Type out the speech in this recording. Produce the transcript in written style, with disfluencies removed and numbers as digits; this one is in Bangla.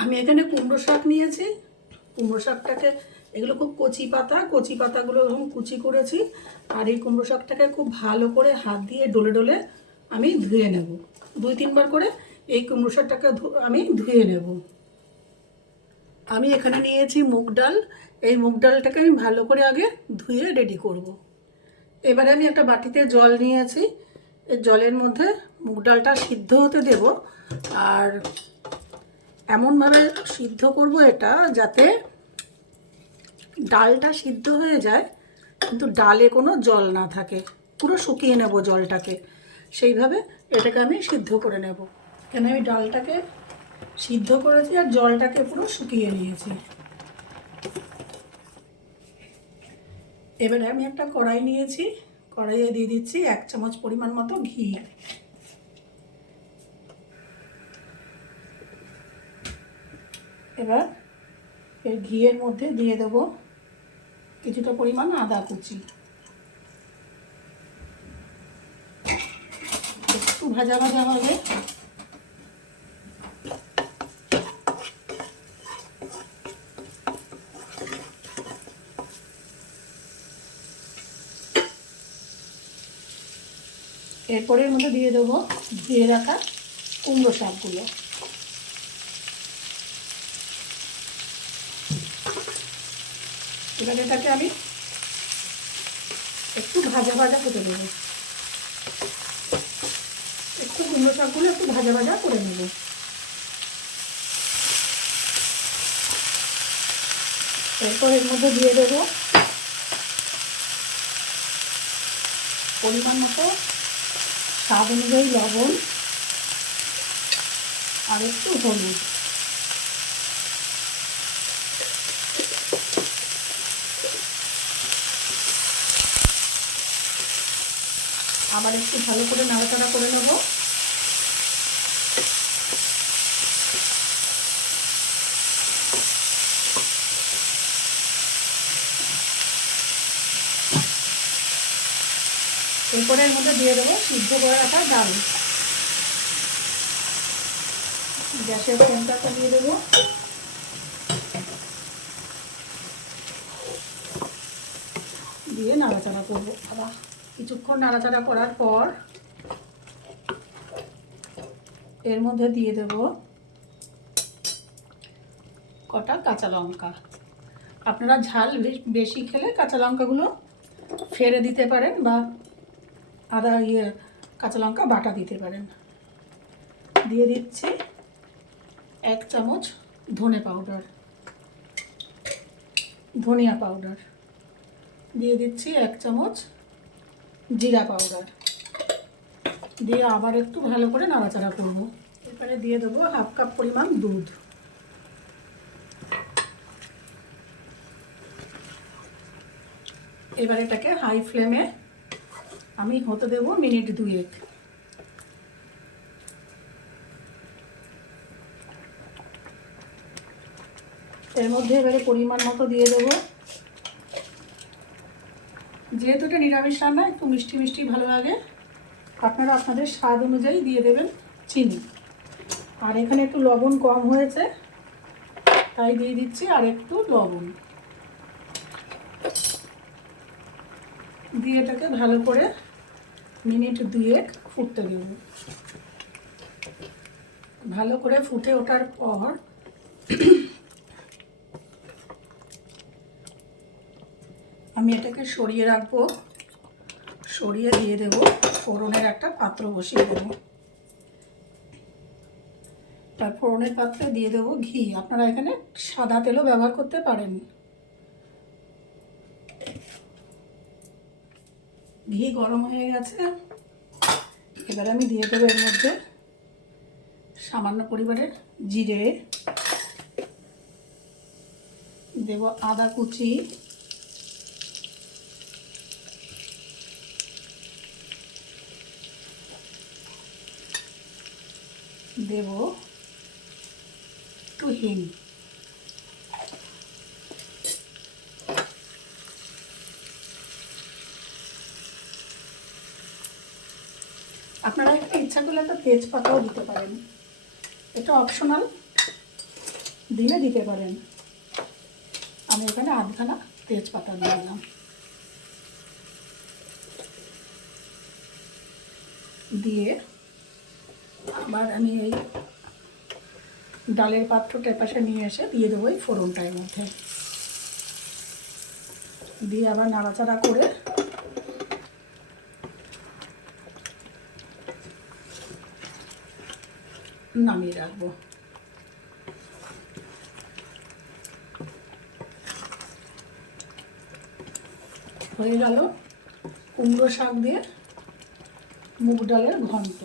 আমি এখানে কুমড়ো শাক নিয়েছি। কুমড়ো শাকটাকে, এগুলো খুব কচি পাতা, কচি পাতাগুলো এরকম কুচি করেছি। আর এই কুমড়ো শাকটাকে খুব ভালো করে হাত দিয়ে ডলে ডলে আমি ধুয়ে নেব। 2-3 বার করে এই কুমড়ো শাকটাকে আমি ধুয়ে নেব। আমি এখানে নিয়েছি মুগ ডাল। এই মুগ ডালটাকে আমি ভালো করে আগে ধুয়ে রেডি করব। এবারে আমি একটা বাটিতে জল নিয়েছি। এই জলের মধ্যে মুগ ডালটা সিদ্ধ হতে দেব। আর এমনভাবে সিদ্ধ করব এটা যাতে ডালটা সিদ্ধ হয়ে যায় কিন্তু ডালে কোনো জল না থাকে। পুরো শুকিয়ে নেব জলটাকে, সেইভাবে এটাকে আমি সিদ্ধ করে নেব। কেন আমি ডালটাকে সিদ্ধ করেছি আর জলটাকে পুরো শুকিয়ে নিয়েছি। এবারে আমি একটা কড়াই নিয়েছি। কড়াইয়ে দিয়ে দিচ্ছি 1 চামচ পরিমাণ মতো ঘি। এবার এই ঘিয়ের মধ্যে দিয়ে দেব কিছুটা পরিমাণ আদা কুচি। একটু ভাজা ভাজা হবে। এরপরে এর মধ্যে দিয়ে দেবো ধুয়ে রাখা কুমড়ো শাকগুলো। এবার এটাকে আমি একটু ভাজা ভাজা করে দেব। একটু কুমড়ো শাকগুলো একটু ভাজা ভাজা করে নেব। এরপর এর মধ্যে দিয়ে দেবো পরিমাণ মতো স্বাদ অনুযায়ী লবণ আর একটু হলুদ। আবার একটু ভালো করে নাড়াচাড়া করে নেব। এরপরে এর মধ্যে দিয়ে দেবো সিদ্ধ করে রাখা ডাল। গ্যাসের ফ্লেমটা কমিয়ে দেবো। দিয়ে নাড়াচাড়া করবো। আবার কিছুক্ষণ নাড়াচাড়া করার পর এর মধ্যে দিয়ে দেব কটা কাঁচা লঙ্কা। আপনারা ঝাল বেশি খেলে কাঁচা লঙ্কাগুলো ফেলে দিতে পারেন বা কাঁচা লঙ্কা বাটা দিতে পারেন। দিয়ে দিচ্ছি 1 চামচ ধনিয়া পাউডার। দিয়ে দিচ্ছি 1 চামচ জিরা পাউডার। দিয়ে আবার একটু ভালো করে নাড়াচাড়া করব। এবারে দিয়ে দেবো 1/2 কাপ পরিমাণ দুধ। এবার এটাকে হাই ফ্লেমে আমি হতে দেবো মিনিট 2। এর মধ্যে এবারে পরিমাণ মতো দিয়ে দেবো, যেহেতু এটা নিরামিষ রান্না একটু মিষ্টি মিষ্টি ভালো লাগে, আপনারা আপনাদের স্বাদ অনুযায়ী দিয়ে দেবেন চিনি। আর এখানে একটু লবণ কম হয়েছে তাই দিয়ে দিচ্ছি আর একটু লবণ। দিয়ে এটাকে ভালো করে মিনিট 2 ফুটতে দেব। ভালো করে ফুটে ওঠার পর আমি এটাকে সরিয়ে রাখবো। সরিয়ে দিয়ে দেব ফোড়নের একটা পাত্র বসিয়ে দেব। তার ফোড়নের পাত্রে দিয়ে দেবো ঘি। আপনারা এখানে সাদা তেলও ব্যবহার করতে পারেন। ঘি গরম হয়ে গেছে। এবার আমি দিয়ে দেবো এর মধ্যে সামান্য পরিমাণের জিরে, দেব আদা কুচি, দেব একটু হিং। আপনারা একটা ইচ্ছা করলে একটা তেজপাতাও দিতে পারেন, এটা অপশনাল। দিলে দিতে পারেন। আমি এখানে আধখানা তেজপাতা দিয়ে দিলাম, দিয়ে আবার আমি এই ডালের পাত্রটা পাশে নিয়ে এসে দিয়ে দেবো এই ফোড়নটার মধ্যে, দিয়ে আবার নাড়াচাড়া করে নামিয়ে রাখবো। হয়ে গেল কুমড়ো শাক দিয়ে মুগ ডালের ঘন্ট।